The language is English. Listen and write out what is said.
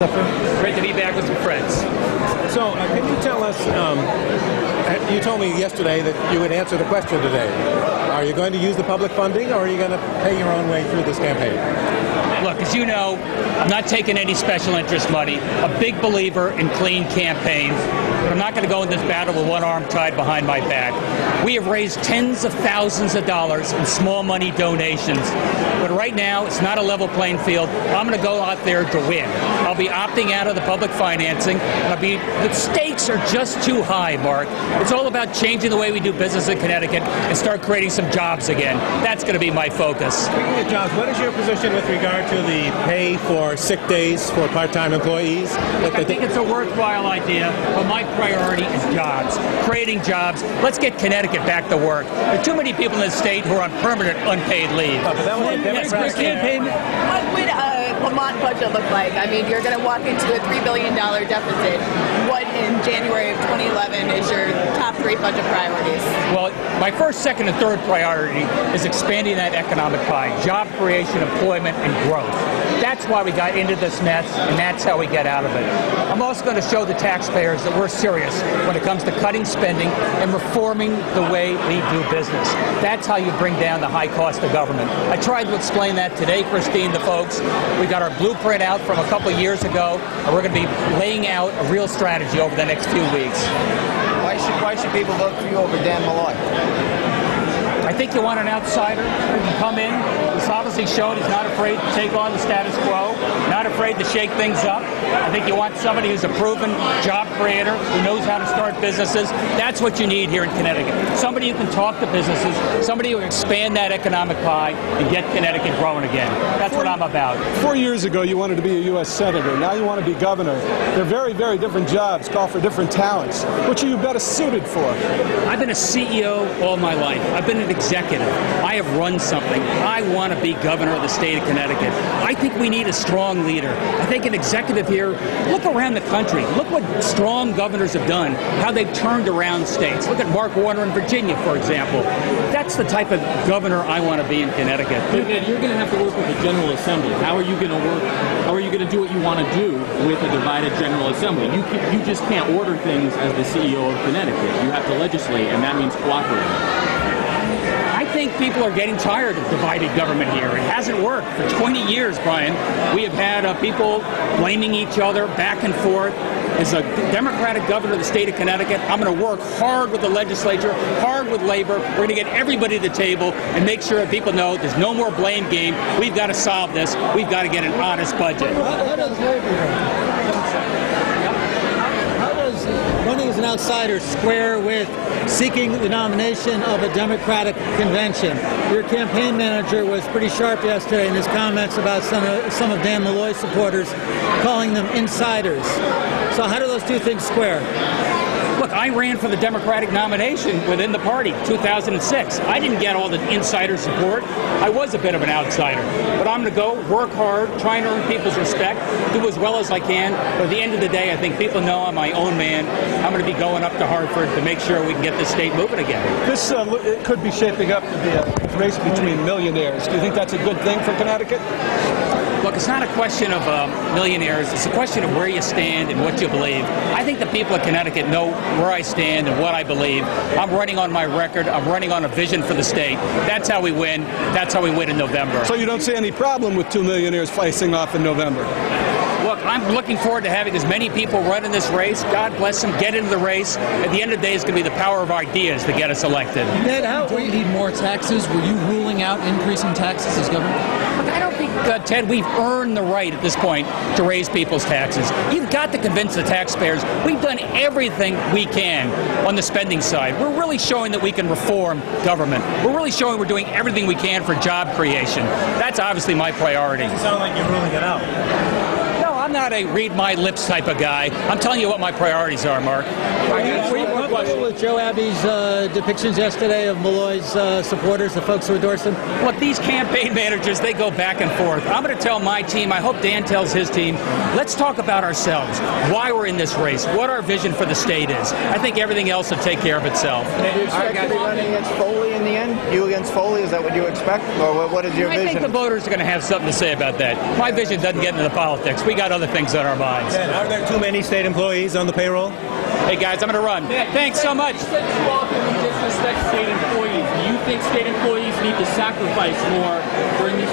Great to be back with some friends. So, can you tell us, you told me yesterday that you would answer the question today. Are you going to use the public funding, or are you going to pay your own way through this campaign? Look, as you know, I'm not taking any special interest money. A big believer in clean campaigns. But I'm not going to go in this battle with one arm tied behind my back. We have raised tens of thousands of dollars in small money donations. But right now, it's not a level playing field. I'm going to go out there to win. I'll be opting out of the public financing. The stakes are just too high, Mark. It's all about changing the way we do business in Connecticut and start creating some jobs again. That's going to be my focus. Speaking of jobs, what is your position with regard to the pay for sick days for part-time employees? I think it's a worthwhile idea, but my priority is jobs, creating jobs. Let's get Connecticut back to work. There are too many people in the state who are on permanent unpaid leave. What would a Lamont budget look like? I mean, you're going to walk into a $3 billion deficit. What in January of 2011 is your top three budget priorities? Well, my first, second, and third priority is expanding that economic pie, job creation, employment, and growth. That's why we got into this mess, and that's how we get out of it. I'm also going to show the taxpayers that we're serious when it comes to cutting spending and reforming the way we do business. That's how you bring down the high cost of government. I tried to explain that today, Christine, to folks. We got our blueprint out from a couple of years ago, and we're going to be laying out a real strategy over the next few weeks. Why should people vote for you over Dan Malloy? I think you want an outsider who can come in. He's obviously shown he's not afraid to take on the status quo, not afraid to shake things up. I think you want somebody who's a proven job creator, who knows how to start businesses. That's what you need here in Connecticut. Somebody who can talk to businesses, somebody who can expand that economic pie and get Connecticut growing again. That's what I'm about. 4 years ago, you wanted to be a U.S. Senator. Now you want to be governor. They're very, very different jobs, call for different talents. Which are you better suited for? I've been a CEO all my life. I've been an executive. I have run something. I want to be governor of the state of Connecticut. I think we need a strong leader. I think an executive here, look around the country. Look what strong governors have done, how they've turned around states. Look at Mark Warner in Virginia, for example. That's the type of governor I want to be in Connecticut. But you're going to have to work with the General Assembly. How are you going to work? How are you going to do what you want to do with a divided General Assembly? You just can't order things as the CEO of Connecticut. You have to legislate, and that means cooperating. I think people are getting tired of divided government here. It hasn't worked. For 20 years, Brian, we have had people blaming each other back and forth. As a Democratic governor of the state of Connecticut, I'm going to work hard with the legislature, hard with labor. We're going to get everybody to the table and make sure that people know there's no more blame game. We've got to solve this. We've got to get an honest budget. How does running as an outsider square with seeking the nomination of a Democratic convention? Your campaign manager was pretty sharp yesterday in his comments about some of Dan Malloy's supporters, calling them insiders. So how do those two things square? Look, I ran for the Democratic nomination within the party, 2006. I didn't get all the insider support. I was a bit of an outsider. But I'm going to go, work hard, try and earn people's respect, do as well as I can. But at the end of the day, I think people know I'm my own man. I'm going to be going up to Hartford to make sure we can get this state moving again. This it could be shaping up to be a race between millionaires. Do you think that's a good thing for Connecticut? Look, it's not a question of millionaires. It's a question of where you stand and what you believe. I think the people of Connecticut know where I stand and what I believe. I'm running on my record. I'm running on a vision for the state. That's how we win. That's how we win in November. So you don't see any problem with two millionaires facing off in November? Look, I'm looking forward to having as many people run in this race. God bless them. Get into the race. At the end of the day, it's going to be the power of ideas that get us elected. Ned, do you need more taxes? Were you ruling out increasing taxes as governor? Look, I don't think, Ted, we've earned the right at this point to raise people's taxes. You've got to convince the taxpayers. We've done everything we can on the spending side. We're really showing that we can reform government. We're really showing we're doing everything we can for job creation. That's obviously my priority. It doesn't sound like you're ruling it out. I'm not a read my lips type of guy. I'm telling you what my priorities are, Mark. Were you comfortable with Joe Abbey's depictions yesterday of Malloy's supporters, the folks who endorse him? Look, these campaign managers, they go back and forth. I'm going to tell my team, I hope Dan tells his team, let's talk about ourselves, why we're in this race, what our vision for the state is. I think everything else will take care of itself. Do you expect to be running against Foley in the end? You against Foley? Is that what you expect? Or what is your I vision? think the voters are going to have something to say about that. My vision doesn't get into the politics. We got other things on our minds. And are there too many state employees on the payroll? Hey, guys, I'm going to run. Thanks so much. You said too often we disrespect state employees. Do you think state employees need to sacrifice more during these